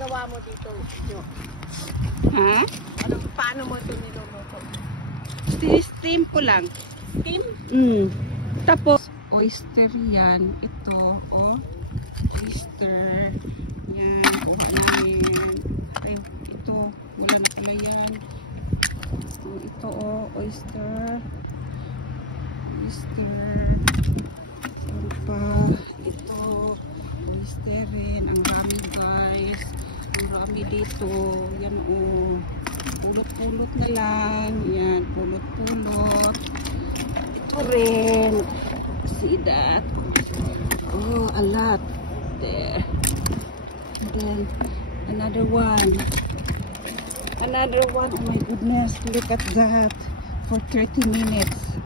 Gawa mo dito. Ha? Paano mo ito niluluto? Steam ko lang. Steam? Tapos, oyster yan. Ito, oh. Oyster. Yan. Yan. Ay, ito. Wala na pala yan. Oh, ito, oh. Oyster. Oyster. Saan pa? Ito. Oyster rin. Ang rami, guys. Marami dito. Yan, oh. Pulot-pulot na lang. Yan, pulot-pulot. Ito rin. See that? Oh, a lot. There. And then, another one. Another one. Oh my goodness. Look at that. For 30 minutes.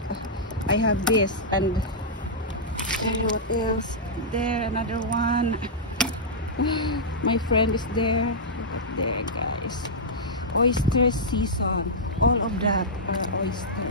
I have this. And what else? There, another one. My friend is there. Look at there, guys. Oyster season. All of that are oyster.